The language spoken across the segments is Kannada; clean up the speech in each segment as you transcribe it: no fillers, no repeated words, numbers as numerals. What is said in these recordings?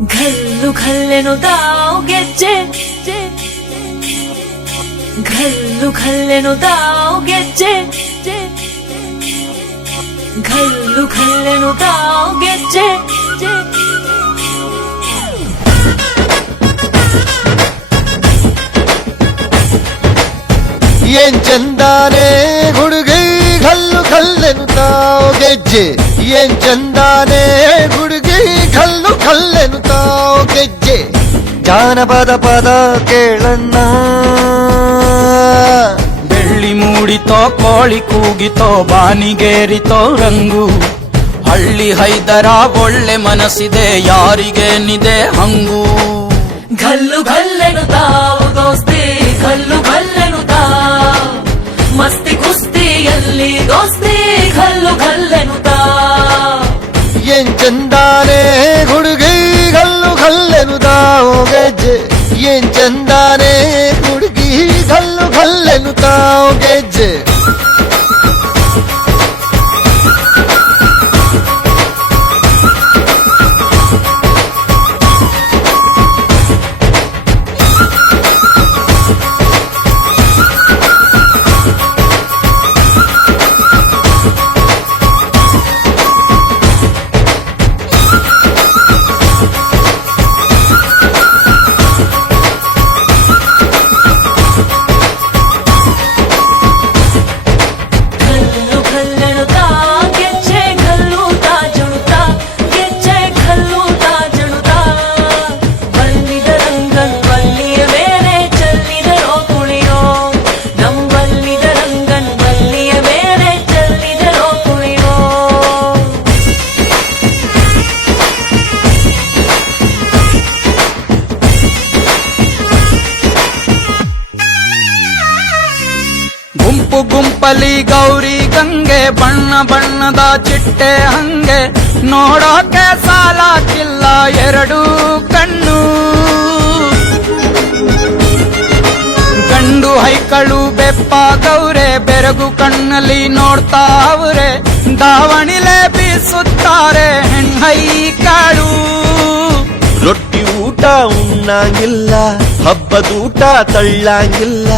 ಘಲ್ಲು ಘಲ್ಲೆನುದಾವ್ ಗೆಜ್ಜೆ ಘಲ್ಲು ಘಲ್ಲೆನುದಾವ್ ಗೆಜ್ಜೆ ಘಲ್ಲು ಘಲ್ಲೆನುದಾವ್ ಗೆಜ್ಜೆ ಏನ್ ಚಂದಾನೆ ಹುಡುಗಿ ಘಲ್ಲು ಘಲ್ಲೆನುತ್ತಾವ್ ಗೆಜ್ಜೆ ಏನ್ ಚಂದಾನೆ ಹುಡುಗಿ ಘಲ್ಲು ಘಲ್ಲೆನುತ್ತಾವ್ ಗೆಜ್ಜೆ ಜಾನಪದ ಪದ ಕೇಳಣ್ಣ ಬೆಳ್ಳಿ ಮೂಡಿತೋ ಕೋಳಿ ಕೂಗಿತೋ ಬಾನಿಗೇರಿತೋ ರಂಗು ಹಳ್ಳಿ ಹೈದರ ಒಳ್ಳೆ ಮನಸ್ಸಿದೆ ಯಾರಿಗೇನಿದೆ ಹಂಗು ಘಲ್ಲು ಘಲ್ಲೆನುತಾವ್ ದೋಸ್ತಿ ಘಲ್ಲು ಘಲ್ಲೆನುತಾವ್ ಮಸ್ತಿ ಕುಸ್ತಿಯಲ್ಲಿ ದೋಸ್ತಿ ಘಲ್ಲು ಘಲ್ಲೆನುತಾವ್ ಏನ್ ಚಂದಾನೆ ಹುಡುಗಿ ಘಲ್ಲು ಘಲ್ಲೆನುತ್ತಾವ್ ಗೆಜ್ಜೆ ಏನ್ ಚಂದಾನೆ ಹುಡುಗಿ ಘಲ್ಲು ಘಲ್ಲೆನುತ್ತಾವ್ ಗೆಜ್ಜೆ ಗುಂಪು ಗುಂಪಲಿ ಗೌರಿ ಗಂಗೆ ಬಣ್ಣ ಬಣ್ಣದ ಚಿಟ್ಟೆ ಹಂಗೆ ನೋಡೋಕೆ ಸಾಲಾಕಿಲ್ಲ ಎರಡು ಕಣ್ಣು ಗಂಡು ಹೈಕಳು ಬೆಪ್ಪಾಗವ್ರೆ ಬೆರಗು ಕಣ್ಣಲ್ಲಿ ನೋಡ್ತಾವ್ರೆ ದಾವಣಿಲೆ ಬೀಸುತ್ತಾರೆ ಹೆಣ್ಣೈಕಾಳು ರೊಟ್ಟಿ ಊಟ ಉಣ್ಣಂಗಿಲ್ಲ ಹಬ್ಬದೂಟ ತಳ್ಳಂಗಿಲ್ಲ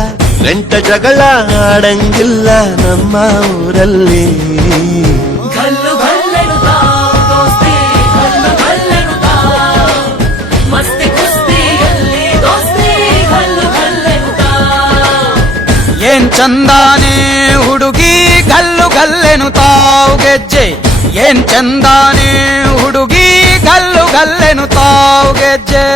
ಗಂಟ ಜಗಳ ಆಡಂಗಿಲ್ಲ ನಮ್ಮ ಊರಲ್ಲಿ ಘಲ್ಲು ಘಲ್ಲೆನುತಾವ್ ದೋಸ್ತಿ ಘಲ್ಲು ಘಲ್ಲೆನುತಾವ್ ಮಸ್ತಿ ಕುಸ್ತಿಯಲ್ಲಿ ದೋಸ್ತಿ ಘಲ್ಲು ಘಲ್ಲೆನುತಾವ್ ಏನ್ ಚಂದಾನೆ ಹುಡುಗಿ ಘಲ್ಲು ಘಲ್ಲೆನುತಾವ್ ಗೆಜ್ಜೆ ಏನ್ ಚಂದಾನೆ ಹುಡುಗಿ ಘಲ್ಲು ಘಲ್ಲೆನುತಾವ್ ಗೆಜ್ಜೆ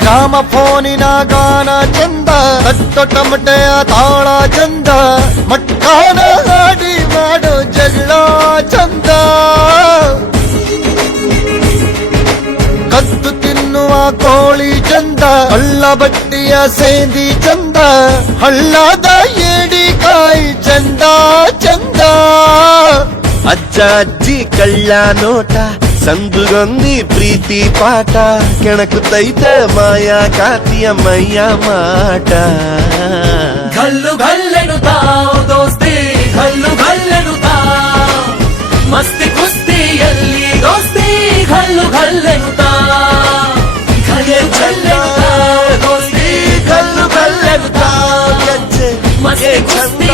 ಗ್ರಾಮ ಫೋನಿನ ಗಾನ ಚಂದ ತಟ್ಟೊ ಟಮಟೆಯ ತಾಳ ಚಂದ ಮಟ್ಟಾನ ಹಾಡಿ ಮಾಡೋ ಜಗಳ ಚಂದ ಕದ್ದು ತಿನ್ನುವ ಕೋಳಿ ಚಂದ ಹಳ್ಳ ಬಟ್ಟಿಯ ಸೇಂದಿ ಚಂದ ಹಳ್ಳದ ಏಡಿಕಾಯಿ ಚಂದ ಚಂದ ಅಜ್ಜ ಅಜ್ಜಿ ಕಳ್ಳ ನೋಟ ಸಂದುಗೊಂದಿ ಪ್ರೀತಿ ಪಾಠ ಕೆಣಕುತ್ತೈತ ಮಾಯಾ ಕಾತಿಯ ಮೈಯ ಮಾಟ ಘಲ್ಲು ಘಲ್ಲೆನುತಾವ್ ದೋಸ್ತಿ ಘಲ್ಲು ಘಲ್ಲೆನುತಾವ್ ಮಸ್ತಿ ಕುಸ್ತಿಯಲ್ಲಿ ದೋಸ್ತಿ ಘಲ್ಲು ಘಲ್ಲೆನುತಾವ್ ಘಲ್ಲು ಘಲ್ಲೆನುತಾವ್ ದೋಸ್ತಿ ಘಲ್ಲು ಘಲ್ಲೆನುತಾವ್ ಮಸ್ತಿ ಕುಸ್ತಿ